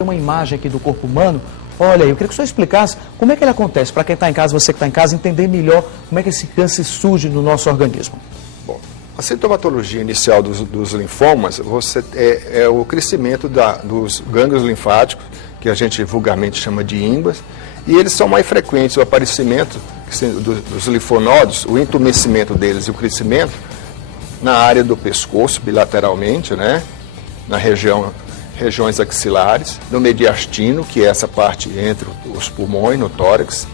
uma imagem aqui do corpo humano. Olha, eu queria que o senhor explicasse como é que ele acontece, para quem está em casa, você que está em casa, entender melhor como é que esse câncer surge no nosso organismo. Bom, a sintomatologia inicial dos linfomas é o crescimento dos gânglios linfáticos, que a gente vulgarmente chama de ímbuas, e eles são mais frequentes, o aparecimento dos linfonodos, o entumecimento deles e o crescimento na área do pescoço, bilateralmente, né, na regiões axilares, no mediastino, que é essa parte entre os pulmões, no tórax.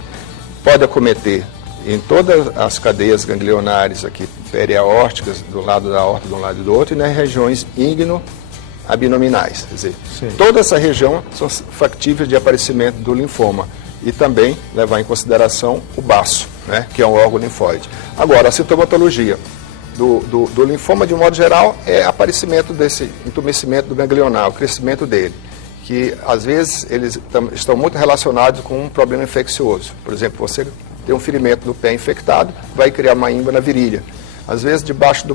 Pode acometer em todas as cadeias ganglionares aqui, periaórticas, do lado da aorta, de um lado e do outro, e nas regiões íngno-abdominais. Quer dizer, toda essa região são factíveis de aparecimento do linfoma. E também levar em consideração o baço, né, que é um órgão linfóide. Agora, a sintomatologia do linfoma, de um modo geral, é aparecimento desse entumecimento do ganglionar, o crescimento dele, que às vezes eles estão muito relacionados com um problema infeccioso. Por exemplo, você tem um ferimento no pé infectado, vai criar uma íngua na virilha. Às vezes, debaixo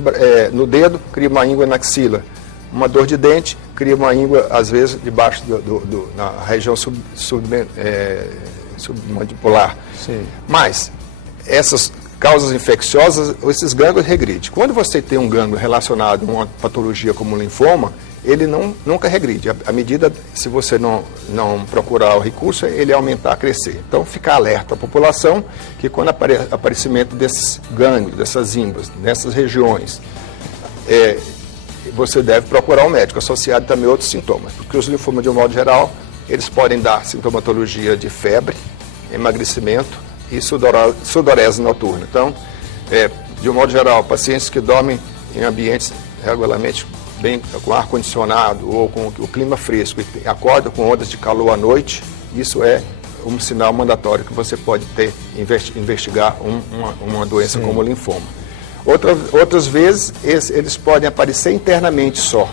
no dedo, cria uma íngua na axila. Uma dor de dente, cria uma íngua, às vezes, debaixo na região submandibular. Sim. Mas essas causas infecciosas, esses gânglios regridem. Quando você tem um gânglio relacionado a uma patologia como o linfoma, ele nunca regride. A medida, se você não procurar o recurso, ele aumentar, crescer. Então, ficar alerta à população que quando aparecimento desses gânglios, dessas ímbuas, nessas regiões, você deve procurar um médico, associado também a outros sintomas. Porque os linfomas, de um modo geral, eles podem dar sintomatologia de febre, emagrecimento e sudorese noturna. Então, de um modo geral, pacientes que dormem em ambientes regularmente bem com ar-condicionado ou com o clima fresco e acordam com ondas de calor à noite, isso é um sinal mandatório que você pode investigar uma doença como o linfoma. Outras vezes, eles podem aparecer internamente só,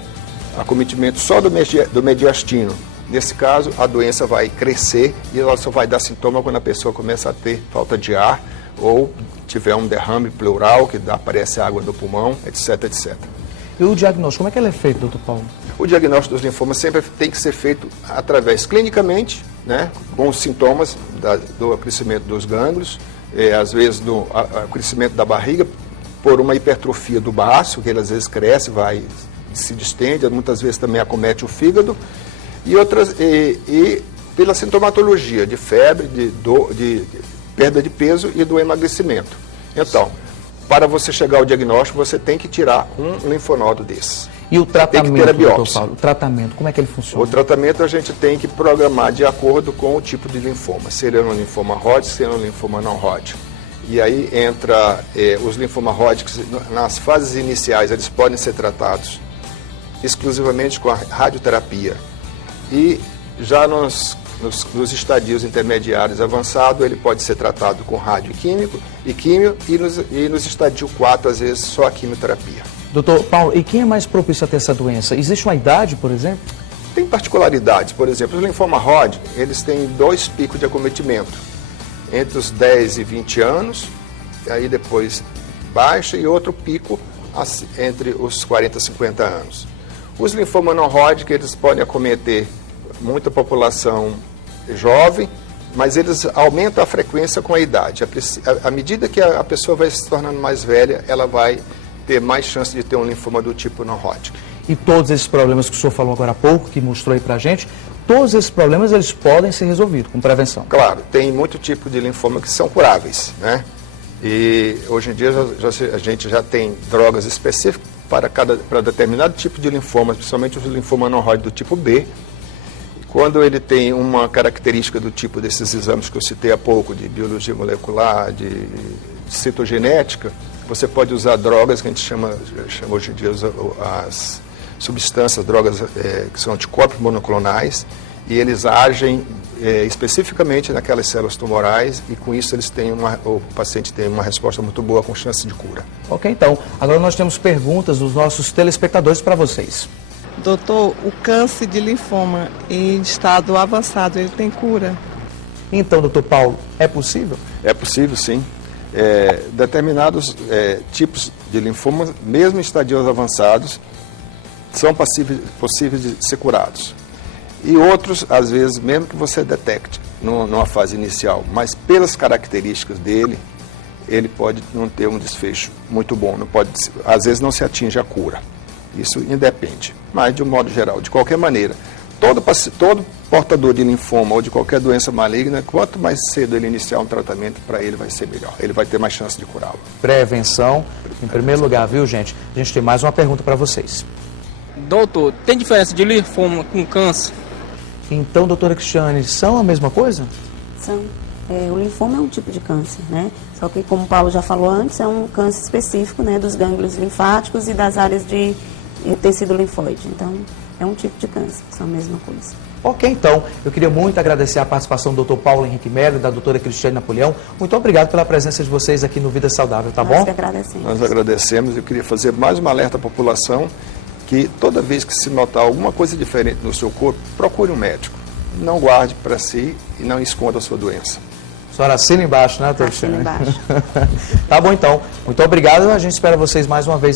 acometimento só do mediastino. Nesse caso, a doença vai crescer e ela só vai dar sintoma quando a pessoa começa a ter falta de ar ou tiver um derrame pleural, que aparece água no pulmão, etc, etc. E o diagnóstico, como é que ele é feito, doutor Paulo? O diagnóstico dos linfomas sempre tem que ser feito clinicamente, né, com os sintomas do crescimento dos gânglios, às vezes do crescimento da barriga, por uma hipertrofia do baço, que ele às vezes cresce, se distende, muitas vezes também acomete o fígado, e pela sintomatologia de febre, de perda de peso e do emagrecimento. Então, para você chegar ao diagnóstico, você tem que tirar um linfonodo desses. E o tratamento, tem que ter a biópsia. Doutor Paulo, o tratamento, como é que ele funciona? O tratamento a gente tem que programar de acordo com o tipo de linfoma. Se ele é um linfoma Hodgkin, se ele é um linfoma não Hodgkin. E aí entra os linfomas Hodgkin, nas fases iniciais, eles podem ser tratados exclusivamente com a radioterapia. E já nos estadios intermediários avançados, ele pode ser tratado com radioquímico e químio, e nos estadios 4, às vezes, só a quimioterapia. Doutor Paulo, e quem é mais propício a ter essa doença? Existe uma idade, por exemplo? Tem particularidades. Por exemplo, os linfomas Hodgkin, eles têm 2 picos de acometimento. Entre os 10 e 20 anos, aí depois baixa, e outro pico entre os 40 e 50 anos. Os linfomas não Hodgkin, eles podem acometer muita população jovem, mas eles aumentam a frequência com a idade. À medida que a pessoa vai se tornando mais velha, ela vai ter mais chance de ter um linfoma do tipo não Hodgkin. E todos esses problemas que o senhor falou agora há pouco, que mostrou aí pra gente, todos esses problemas eles podem ser resolvidos com prevenção? Claro, tem muito tipo de linfoma que são curáveis, né? E hoje em dia a gente já tem drogas específicas para determinado tipo de linfoma, principalmente os linfomas não Hodgkin do tipo B. Quando ele tem uma característica do tipo desses exames que eu citei há pouco, de biologia molecular, de citogenética, você pode usar drogas que a gente chama hoje em dia as substâncias, drogas que são anticorpos monoclonais, e eles agem especificamente naquelas células tumorais, e com isso o paciente tem uma resposta muito boa com chance de cura. Ok, então, agora nós temos perguntas dos nossos telespectadores para vocês. Doutor, o câncer de linfoma em estado avançado, ele tem cura? Então, doutor Paulo, é possível? É possível, sim. Determinados tipos de linfoma, mesmo em estadios avançados, são possíveis de ser curados. E outros, às vezes, mesmo que você detecte numa fase inicial, mas pelas características dele, ele pode não ter um desfecho muito bom, não pode, às vezes não se atinge a cura. Isso independe. Mas, de um modo geral, de qualquer maneira, todo portador de linfoma ou de qualquer doença maligna, quanto mais cedo ele iniciar um tratamento, para ele vai ser melhor. Ele vai ter mais chance de curá-lo. Prevenção, em primeiro lugar, viu, gente? A gente tem mais uma pergunta para vocês. Doutor, tem diferença de linfoma com câncer? Então, doutora Cristiane, são a mesma coisa? São. O linfoma é um tipo de câncer, né? Só que, como o Paulo já falou antes, é um câncer específico, né, dos gânglios linfáticos e das áreas de tecido linfóide. Então, é um tipo de câncer, são a mesma coisa. Ok, então, eu queria muito agradecer a participação do Dr. Paulo Henrique Melo e da doutora Cristiane Napoleão. Muito obrigado pela presença de vocês aqui no Vida Saudável, tá bom? Nós que agradecemos. Nós agradecemos. Eu queria fazer mais um alerta à população que toda vez que se notar alguma coisa diferente no seu corpo, procure um médico. Não guarde para si e não esconda a sua doença. A senhora assina embaixo, né, doutora Assina Cristiane? embaixo. Tá bom, então. Muito obrigado. A gente espera vocês mais uma vez.